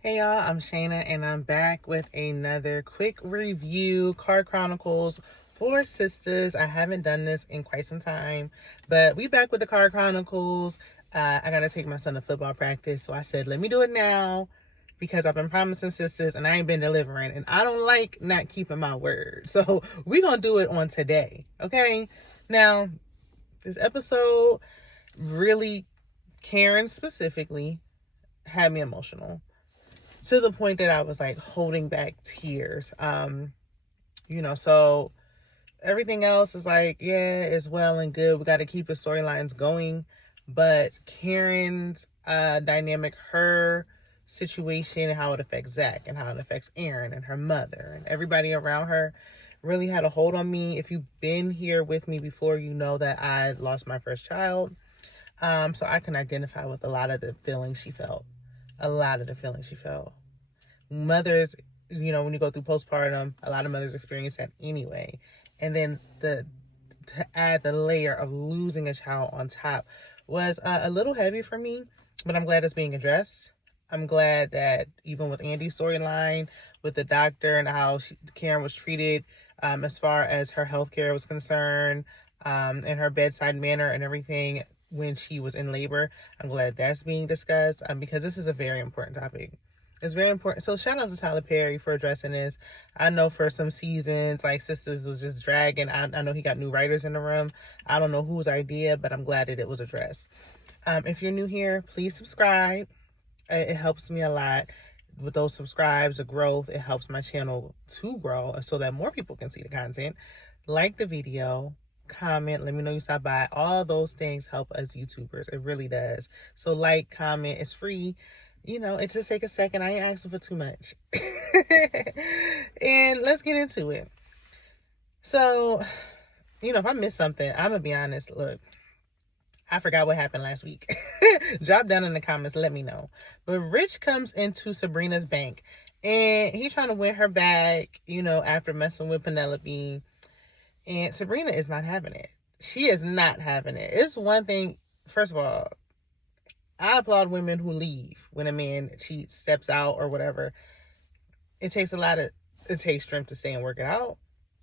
Hey y'all, I'm Shayna and I'm back with another quick review, Car Chronicles for Sistas. I haven't done this in quite some time, but we back with the Car Chronicles. I gotta take my son to football practice, so I said, let me do it now because I've been promising Sistas and I ain't been delivering and I don't like not keeping my word. So we gonna do it on today, okay? Now, this episode really, Karen specifically, had me emotional to the point that I was like holding back tears. So everything else is like, yeah, it's well and good. We got to keep the storylines going. But Karen's dynamic, her situation, and how it affects Zach and how it affects Aaron and her mother and everybody around her really had a hold on me. If you've been here with me before, you know that I lost my first child. So I can identify with a lot of the feelings she felt. Mothers, when you go through postpartum, a lot of mothers experience that anyway. And then to add the layer of losing a child on top was a little heavy for me, but I'm glad it's being addressed. I'm glad that even with Andy's storyline, with the doctor and how Karen was treated as far as her health care was concerned, and her bedside manner and everything when she was in labor, I'm glad that's being discussed because this is a very important topic. It's very important. So shout out to Tyler Perry for addressing this. I know for some seasons, like Sistas was just dragging. I know he got new writers in the room. I don't know whose idea, but I'm glad that it was addressed. If you're new here, please subscribe. It helps me a lot. With those subscribes, the growth, it helps my channel to grow so that more people can see the content. Like the video, comment, let me know you stopped by. All those things help us YouTubers. It really does. So like, comment, it's free. It just take a second. I ain't asking for too much. And let's get into it. So, if I missed something, I'm going to be honest. Look, I forgot what happened last week. Drop down in the comments. Let me know. But Rich comes into Sabrina's bank and he's trying to win her back, after messing with Penelope. And Sabrina is not having it. She is not having it. It's one thing, first of all, I applaud women who leave when a man cheats, steps out, or whatever. It takes strength to stay and work it out.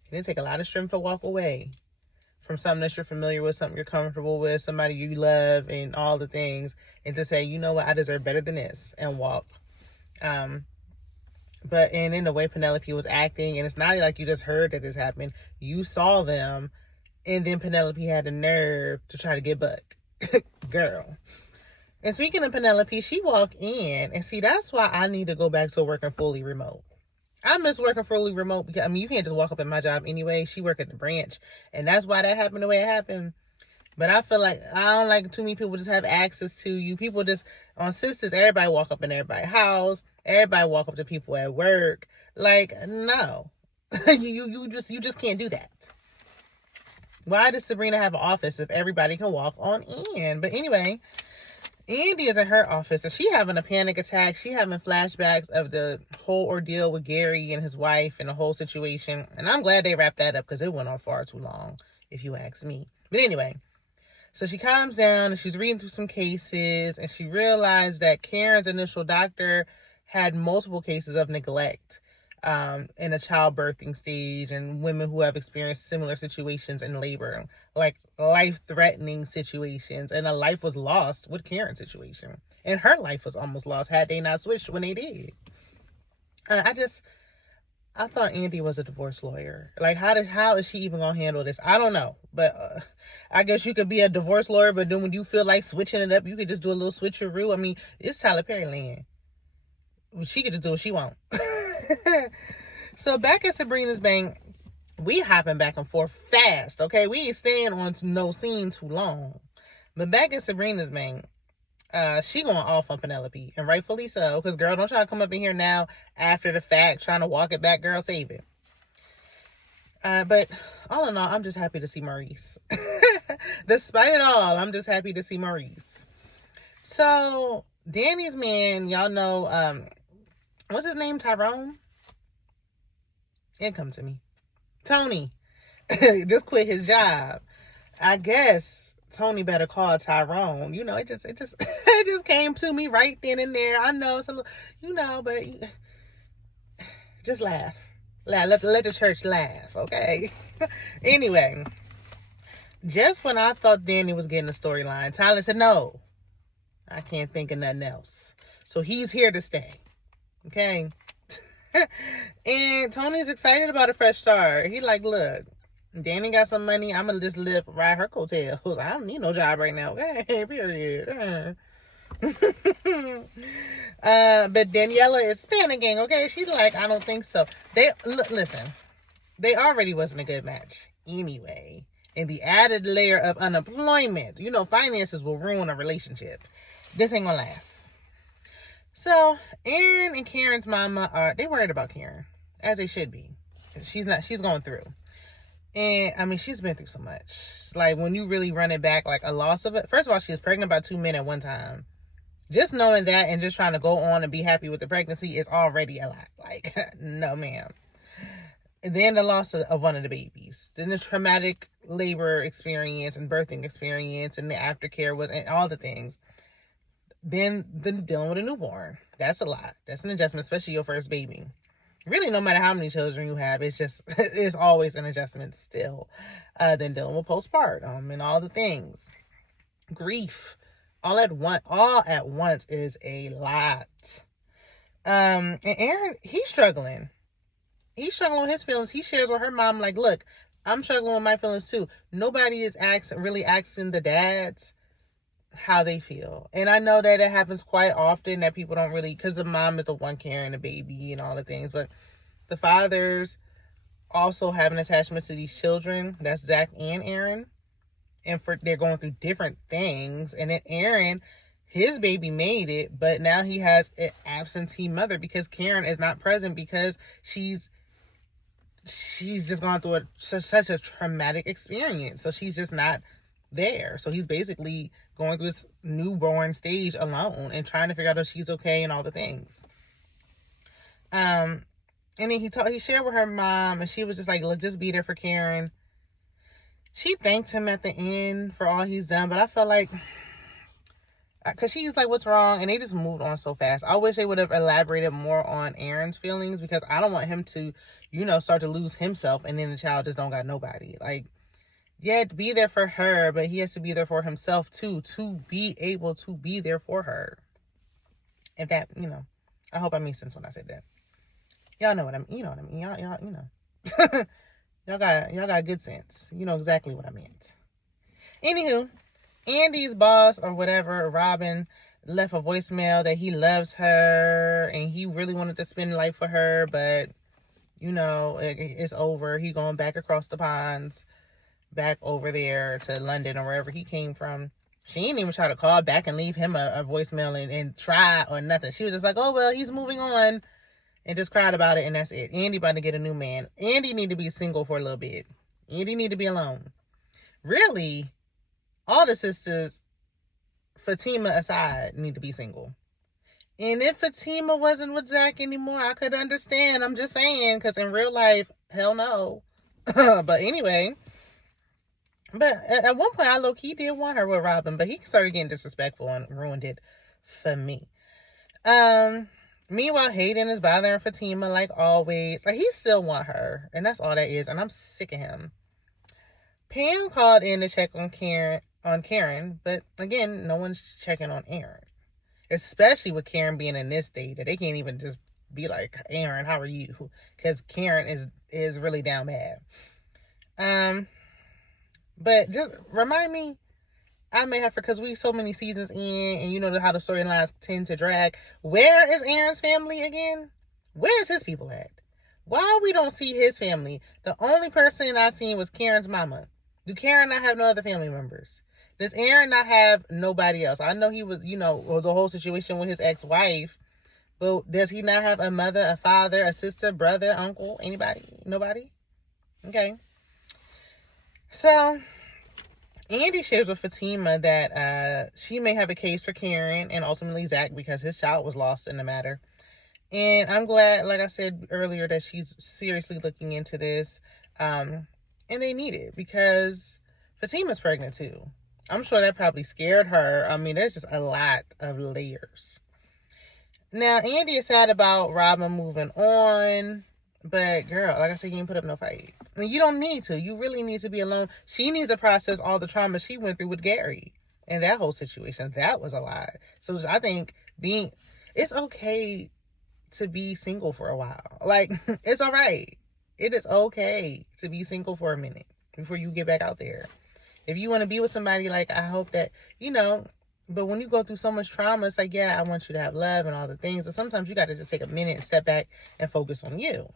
And it takes a lot of strength to walk away from something that you're familiar with, something you're comfortable with, somebody you love, and all the things, and to say, you know what, I deserve better than this, and walk. But in the way Penelope was acting, and it's not like you just heard that this happened. You saw them, and then Penelope had the nerve to try to get Buck. Girl. And speaking of Penelope, she walked in, and see, that's why I need to go back to working fully remote. I miss working fully remote because, you can't just walk up at my job anyway. She work at the branch, and that's why that happened the way it happened. But I feel like I don't like too many people just have access to you. People just, on Sistas, everybody walk up in everybody's house. Everybody walk up to people at work. Like, no. you just can't do that. Why does Sabrina have an office if everybody can walk on in? But anyway, Andy is in her office and she having a panic attack. She having flashbacks of the whole ordeal with Gary and his wife and the whole situation. And I'm glad they wrapped that up because it went on far too long, if you ask me. But anyway, so she calms down and she's reading through some cases and she realized that Karen's initial doctor had multiple cases of neglect in a childbirthing stage and women who have experienced similar situations in labor, like life-threatening situations, and a life was lost with Karen's situation. And her life was almost lost had they not switched when they did. I thought Andy was a divorce lawyer. Like, how is she even gonna handle this? I don't know. But I guess you could be a divorce lawyer, but then when you feel like switching it up, you could just do a little switcheroo. I mean, it's Tyler Perry land. She could just do what she wants. So back at Sabrina's bank, we hopping back and forth fast, okay? We ain't staying on no scene too long. But back at Sabrina's bank, she going off on Penelope, and rightfully so, because girl, don't try to come up in here now after the fact, trying to walk it back, girl, save it. But all in all, I'm just happy to see Maurice. Despite it all, I'm just happy to see Maurice. So Danny's man, y'all know, what's his name? Tyrone? It come to me. Tony just quit his job. I guess Tony better call Tyrone. You know, it just it just came to me right then and there. I know it's a little, but just laugh. Let the church laugh, okay? Anyway, just when I thought Danny was getting a storyline, Tyler said, no, I can't think of nothing else. So he's here to stay, okay? And Tony's excited about a fresh start. He like, look, Danny got some money. I'm going to just ride her coattails. I don't need no job right now, okay? Period. But Daniela is panicking, okay? She's like, I don't think so. Listen, they already wasn't a good match anyway. And the added layer of unemployment, finances will ruin a relationship. This ain't gonna last. So Aaron and Karen's mama they worried about Karen, as they should be. She's going through. And I mean, she's been through so much. Like, when you really run it back, like a loss of it. First of all, she was pregnant by 2 men at one time. Just knowing that and just trying to go on and be happy with the pregnancy is already a lot. Like, no, ma'am. And then the loss of one of the babies. Then the traumatic labor experience and birthing experience and the aftercare and all the things. Then dealing with a newborn. That's a lot. That's an adjustment, especially your first baby. Really, no matter how many children you have, it's always an adjustment still. Then dealing with postpartum and all the things. Grief. All at once is a lot. And Aaron, he's struggling. He's struggling with his feelings. He shares with her mom, like, look, I'm struggling with my feelings too. Nobody is really asking the dads how they feel. And I know that it happens quite often that people don't really, because the mom is the one carrying the baby and all the things, but the fathers also have an attachment to these children. That's Zach and Aaron. And they're going through different things. And then Aaron, his baby made it, but now he has an absentee mother because Karen is not present because she's just gone through such a traumatic experience. So she's just not there. So he's basically going through this newborn stage alone and trying to figure out if she's okay and all the things. And then he shared with her mom, and she was just like, look, just be there for Karen. She thanked him at the end for all he's done, but I felt like, because she's like, what's wrong? And they just moved on so fast. I wish they would have elaborated more on Aaron's feelings, because I don't want him to, start to lose himself, and then the child just don't got nobody. Like, yeah, be there for her, but he has to be there for himself too, to be able to be there for her. If that, I hope I made sense when I said that. Y'all know what I mean. Y'all, y'all got good sense. You know exactly what I meant. Anywho, Andy's boss or whatever, Robin, left a voicemail that he loves her and he really wanted to spend life with her, but it's over. He going back across the ponds, back over there to London or wherever he came from. She didn't even try to call back and leave him a voicemail and try or nothing. She was just like, oh, well, he's moving on, and just cried about it, and that's it. Andy about to get a new man. Andy need to be single for a little bit. Andy need to be alone. Really, all the sisters, Fatima aside, need to be single. And if Fatima wasn't with Zach anymore, I could understand. I'm just saying, because in real life, hell no. But anyway, at one point, I low-key did want her with Robin, but he started getting disrespectful and ruined it for me. Meanwhile, Hayden is bothering Fatima like always. Like, he still want her, and that's all that is, and I'm sick of him. Pam called in to check on Karen, but again, no one's checking on Aaron. Especially with Karen being in this state, that they can't even just be like, Aaron, how are you? Because Karen is really down bad. But just remind me, I may have, because we so many seasons in, and you know how the storylines tend to drag. Where is Aaron's family again? Where is his people at? Why we don't see his family? The only person I seen was Karen's mama. Do Karen not have no other family members? Does Aaron not have nobody else? I know he was, the whole situation with his ex-wife, but does he not have a mother, a father, a sister, brother, uncle, anybody? Nobody? Okay. So Andy shares with Fatima that she may have a case for Karen and ultimately Zach because his child was lost in the matter. And I'm glad, like I said earlier, that she's seriously looking into this. And they need it because Fatima's pregnant too. I'm sure that probably scared her. I mean, there's just a lot of layers. Now, Andy is sad about Robin moving on. But, girl, like I said, you ain't put up no fight. And you don't need to. You really need to be alone. She needs to process all the trauma she went through with Gary. And that whole situation. That was a lot. So, I think it's okay to be single for a while. Like, it's all right. It is okay to be single for a minute before you get back out there. If you want to be with somebody, like, I hope that, but when you go through so much trauma, it's like, yeah, I want you to have love and all the things. And sometimes you got to just take a minute and step back and focus on you.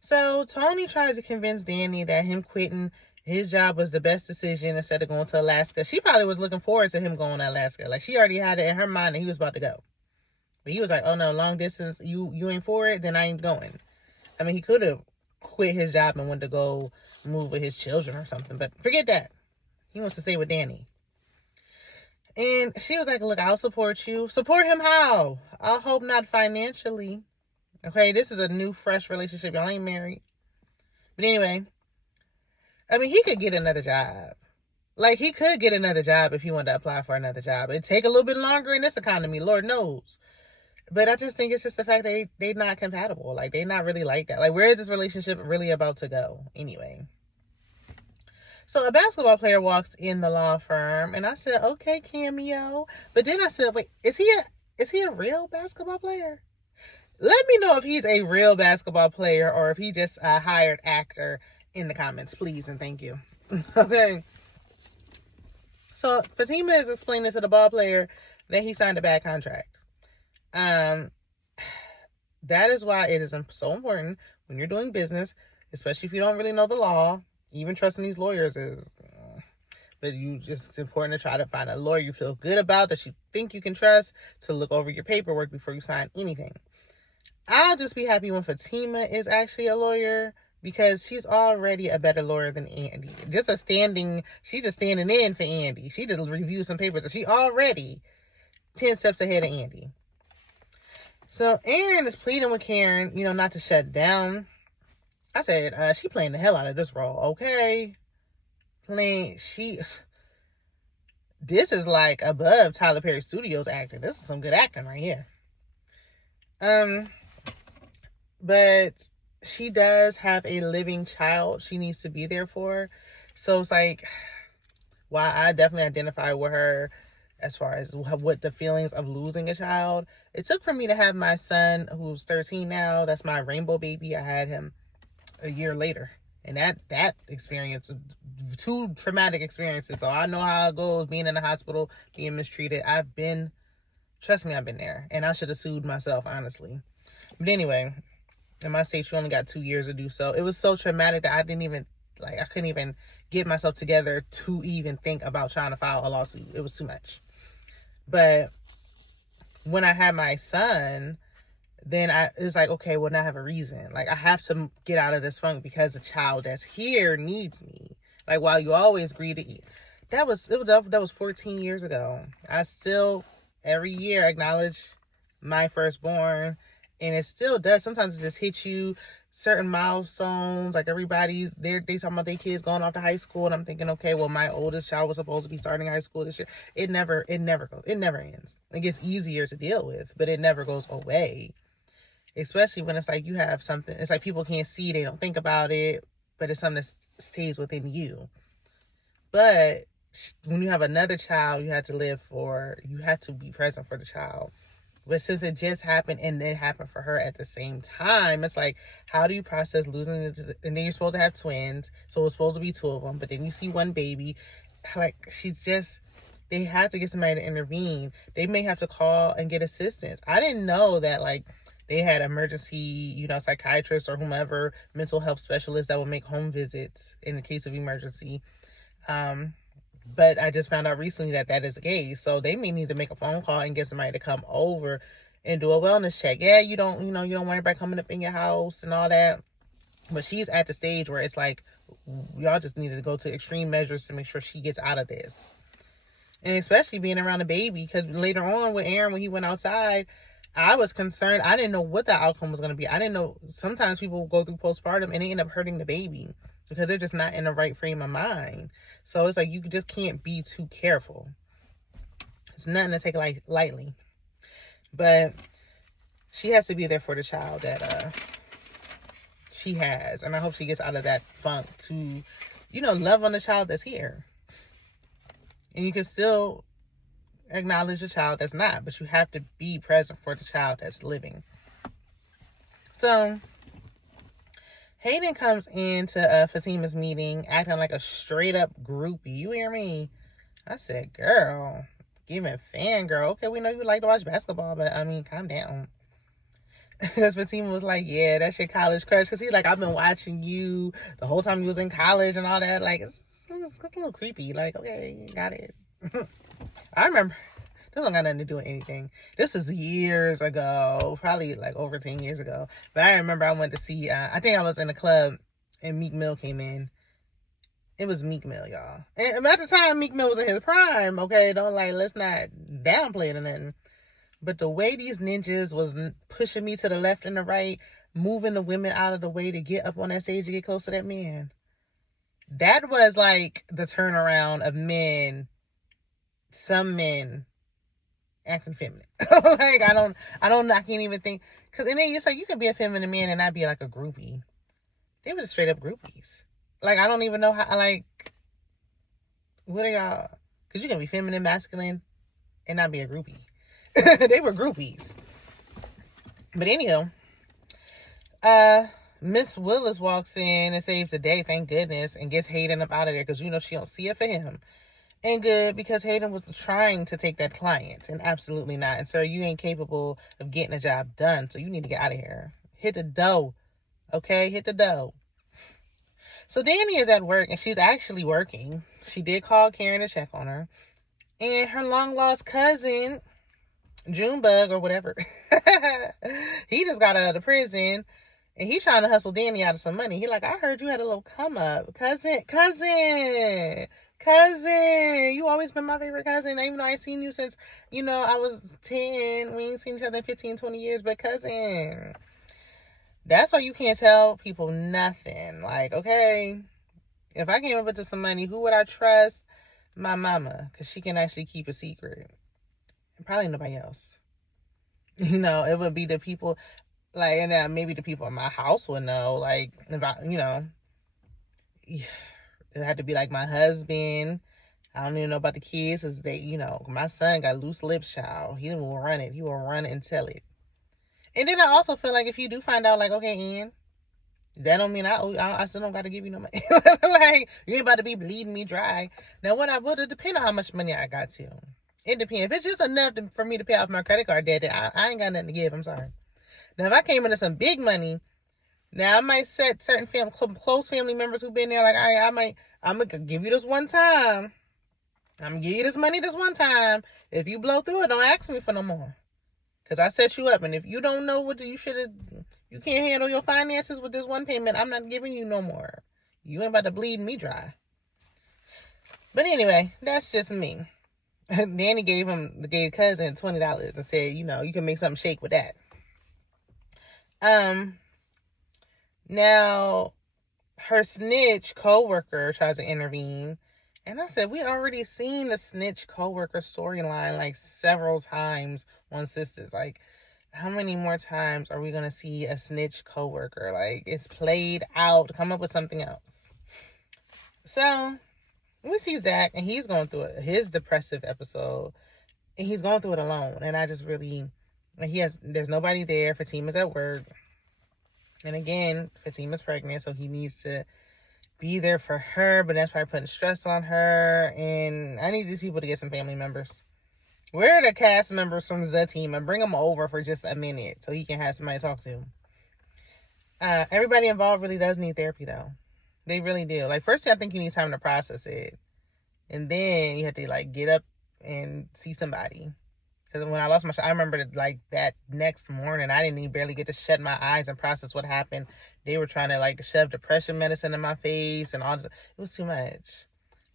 So Tony tries to convince Danny that him quitting his job was the best decision instead of going to Alaska. She probably was looking forward to him going to Alaska. Like, she already had it in her mind that he was about to go. But he was like, oh, no, long distance, you ain't for it, then I ain't going. I mean, he could have quit his job and went to go move with his children or something. But forget that. He wants to stay with Danny. And she was like, look, I'll support you. Support him how? I hope not financially. Okay, this is a new, fresh relationship. Y'all ain't married. But anyway, I mean, he could get another job. Like, he could get another job if he wanted to apply for another job. It'd take a little bit longer in this economy, Lord knows. But I just think it's just the fact that they're not compatible. Like, they're not really like that. Like, where is this relationship really about to go? Anyway. So a basketball player walks in the law firm, and I said, okay, cameo. But then I said, wait, is he a real basketball player? Let me know if he's a real basketball player or if he just a hired actor in the comments, please, and thank you. Okay. So Fatima is explaining to the ball player that he signed a bad contract. That is why it is so important when you're doing business, especially if you don't really know the law. Even trusting these lawyers is, but it's important to try to find a lawyer you feel good about, that you think you can trust, to look over your paperwork before you sign anything. I'll just be happy when Fatima is actually a lawyer, because she's already a better lawyer than Andy. She's just standing in for Andy. She just reviewed some papers, and she already 10 steps ahead of Andy. So Aaron is pleading with Karen, not to shut down. I said, she playing the hell out of this role, okay? This is like above Tyler Perry Studios acting. This is some good acting right here. But she does have a living child she needs to be there for. So it's like, while I definitely identify with her as far as what the feelings of losing a child, it took for me to have my son, who's 13 now. That's my rainbow baby. I had him a year later, and that experience, 2 traumatic experiences, so I know how it goes, being in the hospital, being mistreated. Trust me, I've been there, and I should have sued myself, honestly. But anyway, in my state, you only got 2 years to do so. It was so traumatic that I couldn't even get myself together to even think about trying to file a lawsuit. It was too much. But when I had my son, then it's like, okay, well, now I have a reason. Like, I have to get out of this funk because the child that's here needs me. Like, while you always agree to eat. That was 14 years ago. I still, every year, acknowledge my firstborn. And it still does. Sometimes it just hits you, certain milestones. Like, everybody, they talking about their kids going off to high school. And I'm thinking, okay, well, my oldest child was supposed to be starting high school this year. It never ends. It gets easier to deal with, but it never goes away. Especially when it's like you have something, it's like people can't see, they don't think about it, but it's something that stays within you. But when you have another child, you have to be present for the child. But since it just happened and it happened for her at the same time, it's like, how do you process losing it? And then you're supposed to have twins, so it's supposed to be 2 of them, but then you see one baby. Like, they have to get somebody to intervene. They may have to call and get assistance. I didn't know that, like, they had emergency, psychiatrists or whomever, mental health specialists that will make home visits in the case of emergency. But I just found out recently that is the case. So they may need to make a phone call and get somebody to come over and do a wellness check. Yeah, you don't want everybody coming up in your house and all that. But she's at the stage where it's like, y'all just need to go to extreme measures to make sure she gets out of this. And especially being around a baby, because later on with Aaron, when he went outside, I was concerned. I didn't know what the outcome was going to be. I didn't know. Sometimes people go through postpartum and they end up hurting the baby. because they're just not in the right frame of mind. So it's like you just can't be too careful. It's nothing to take lightly. But she has to be there for the child that she has. And I hope she gets out of that funk to, love on the child that's here. And you can still acknowledge the child that's not, but you have to be present for the child that's living. So Hayden comes into Fatima's meeting acting like a straight up groupie. You hear me? I said, girl, giving fangirl. Okay, we know you like to watch basketball, but calm down. Because Fatima was like, yeah, that's your college crush. Because he's like, I've been watching you the whole time you was in college and all that. Like, it's a little creepy. Like, okay, got it. I remember, this don't got nothing to do with anything. This is years ago, probably like over 10 years ago. But I remember I went to see, I think I was in a club and Meek Mill came in. It was Meek Mill, y'all. And at the time, Meek Mill was in his prime, okay? Let's not downplay it or nothing. But the way these ninjas was pushing me to the left and the right, moving the women out of the way to get up on that stage to get close to that man. That was like the turnaround of men, some men acting feminine. Like, I can't even think. Because then it's like, you can be a feminine man and not be like a groupie. They were straight up groupies. Like, I don't even know how, like, what are y'all? Because you can be feminine, masculine, and not be a groupie. They were groupies. But anyhow, Miss Willis walks in and saves the day, thank goodness, and gets Hayden up out of there because she don't see it for him. And good, because Hayden was trying to take that client, and absolutely not. And sir, you ain't capable of getting a job done, so you need to get out of here. Hit the dough, okay? Hit the dough. So Danny is at work, and she's actually working. She did call Karen to check on her. And her long-lost cousin, Junebug or whatever, he just got out of the prison, and he's trying to hustle Danny out of some money. He like, I heard you had a little come-up. Cousin, you always been my favorite cousin, even though I seen you since, I was 10. We ain't seen each other in 15, 20 years, but cousin. That's why you can't tell people nothing. Like, okay, if I came up into some money, who would I trust? My mama, because she can actually keep a secret. Probably nobody else. It would be the people, like, and maybe the people in my house would know, like, if I, it had to be like my husband. I don't even know about the kids, because they, my son got loose lips, child. He will run it. He will run and tell it. And then I also feel like if you do find out, like, okay, Ann, that don't mean I still don't got to give you no money. Like, you ain't about to be bleeding me dry. Now, what I would, it depend on how much money I got to. It depends. If it's just enough for me to pay off my credit card debt, then I ain't got nothing to give. I'm sorry. Now, if I came into some big money, now I might set certain close family members who've been there, like, all right, I'm going to give you this one time. I'm going to give you this money this one time. If you blow through it, don't ask me for no more. Because I set you up, and if you don't know you can't handle your finances with this one payment, I'm not giving you no more. You ain't about to bleed me dry. But anyway, that's just me. Danny gave cousin $20 and said, you can make something shake with that. Now, her snitch coworker tries to intervene. And I said, we already seen the snitch coworker storyline like several times on Sistas. Like, how many more times are we going to see a snitch coworker? Like, it's played out. Come up with something else. So, we see Zach, and he's going through his depressive episode. And he's going through it alone. And I just really, there's nobody there. Fatima's at work. And again, Fatima's pregnant, so he needs to be there for her, but that's probably putting stress on her. And I need these people to get some family members. Where are the cast members from the team? And bring them over for just a minute so he can have somebody to talk to. Everybody involved really does need therapy, though. They really do. Like, first, I think you need time to process it. And then you have to, like, get up and see somebody. Because when I lost my shot, I remember that, like, that next morning, I didn't even barely get to shut my eyes and process what happened. They were trying to, like, shove depression medicine in my face and all this. It was too much.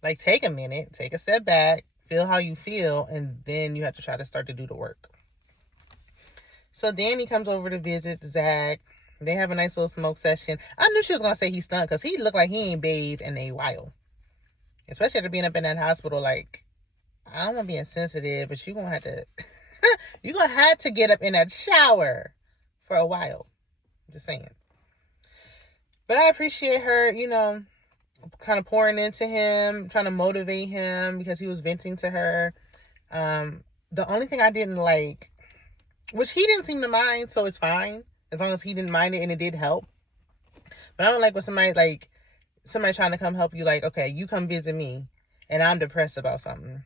Like, take a minute, take a step back, feel how you feel, and then you have to try to start to do the work. So Danny comes over to visit Zach. They have a nice little smoke session. I knew she was going to say he stunk because he looked like he ain't bathed in a while. Especially after being up in that hospital. Like, I don't want to be insensitive, but you're going to have to... you're going to have to get up in that shower for a while. I'm just saying. But I appreciate her, you know, kind of pouring into him, trying to motivate him because he was venting to her. The only thing I didn't like, which he didn't seem to mind, so it's fine. As long as he didn't mind it and it did help. But I don't like when somebody trying to come help you, like, okay, you come visit me and I'm depressed about something.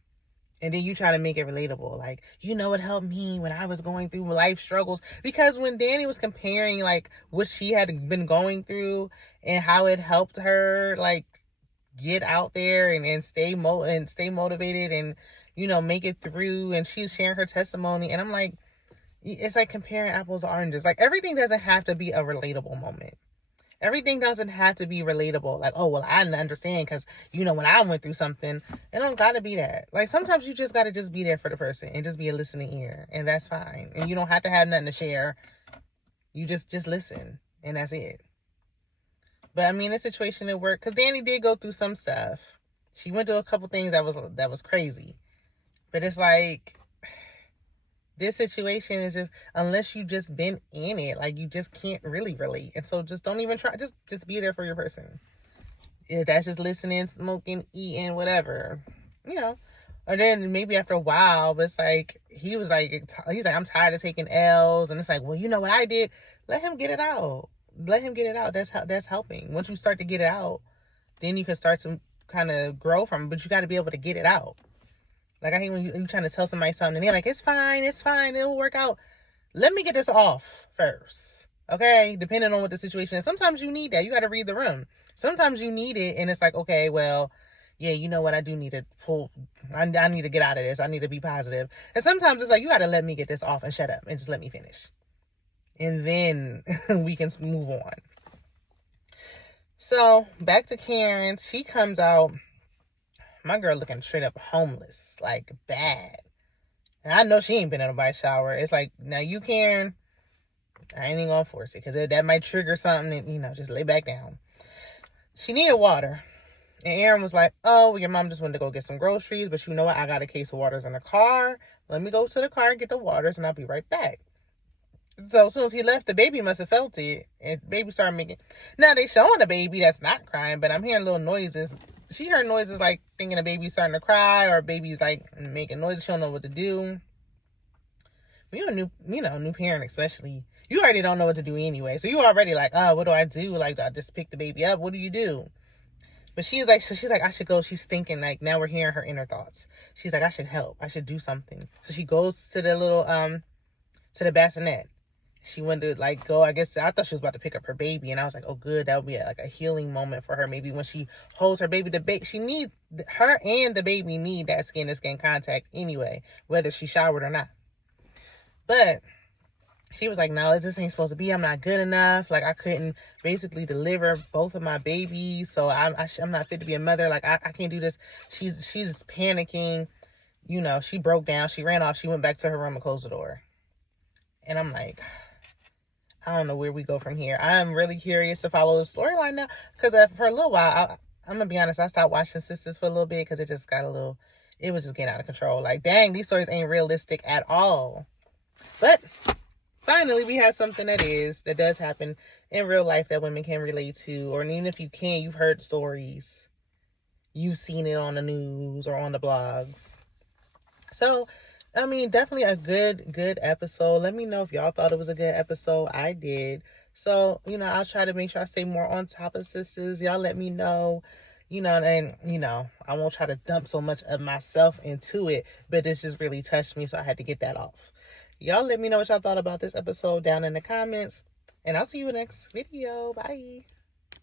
And then you try to make it relatable. Like, you know, it helped me when I was going through life struggles. Because when Danny was comparing, like, what she had been going through and how it helped her, like, get out there and stay motivated and, you know, make it through. And she's sharing her testimony. And I'm like, it's like comparing apples to oranges. Like, everything doesn't have to be a relatable moment. Everything doesn't have to be relatable. Like, oh, well, I understand because, you know, when I went through something, it don't got to be that. Like, sometimes you just got to just be there for the person and just be a listening ear. And that's fine. And you don't have to have nothing to share. You just listen. And that's it. But, I mean, the situation at work, because Danny did go through some stuff. She went through a couple things that was crazy. But it's like... this situation is just, unless you just been in it, like, you just can't really relate. And so just don't even try. Just be there for your person. If that's just listening, smoking, eating, whatever, you know. Or then maybe after a while, but it's like, he's like, I'm tired of taking L's. And it's like, well, you know what I did? Let him get it out. Let him get it out. That's helping. Once you start to get it out, then you can start to kind of grow from it. But you got to be able to get it out. Like, I hate when you're trying to tell somebody something and they're like, it's fine, it'll work out. Let me get this off first, okay? Depending on what the situation is. Sometimes you need that. You got to read the room. Sometimes you need it and it's like, okay, well, yeah, you know what? I do need to pull. I need to get out of this. I need to be positive. And sometimes it's like, you got to let me get this off and shut up and just let me finish. And then we can move on. So, back to Karen. She comes out. My girl looking straight up homeless, like bad. And I know she ain't been in nobody's shower. It's like, now you, Karen, I ain't even gonna force it because that might trigger something and, you know, just lay back down. She needed water. And Aaron was like, oh, well, your mom just wanted to go get some groceries, but you know what? I got a case of waters in the car. Let me go to the car and get the waters and I'll be right back. So as soon as he left, the baby must have felt it. And baby started making... Now, they showing the baby that's not crying, but I'm hearing little noises. She heard noises like thinking a baby's starting to cry or a baby's like making noises. She don't know what to do. When you're a new parent especially, you already don't know what to do anyway. So you already like, oh, what do I do? Like, do I just pick the baby up? What do you do? But she's like, I should go. She's thinking, like, now we're hearing her inner thoughts. She's like, I should help. I should do something. So she goes to the little, to the bassinet. She went to, like, go, I guess, I thought she was about to pick up her baby. And I was like, oh, good. That would be, like, a healing moment for her. Maybe when she holds her baby, her and the baby need that skin-to-skin contact anyway, whether she showered or not. But she was like, no, this ain't supposed to be. I'm not good enough. Like, I couldn't basically deliver both of my babies. So I'm not fit to be a mother. Like, I can't do this. She's panicking. You know, she broke down. She ran off. She went back to her room and closed the door. And I'm like... I don't know where we go from here. I'm really curious to follow the storyline now. Because for a little while, I'm going to be honest, I stopped watching Sistas for a little bit because it just got it was just getting out of control. Like, dang, these stories ain't realistic at all. But finally, we have something that does happen in real life that women can relate to. Or even if you can, you've heard stories. You've seen it on the news or on the blogs. So... I mean, definitely a good episode. Let me know if y'all thought it was a good episode. I did. So, you know, I'll try to make sure I stay more on top of Sistas. Y'all let me know, you know, and, you know, I won't try to dump so much of myself into it, but this just really touched me, so I had to get that off. Y'all let me know what y'all thought about this episode down in the comments, and I'll see you in the next video. Bye.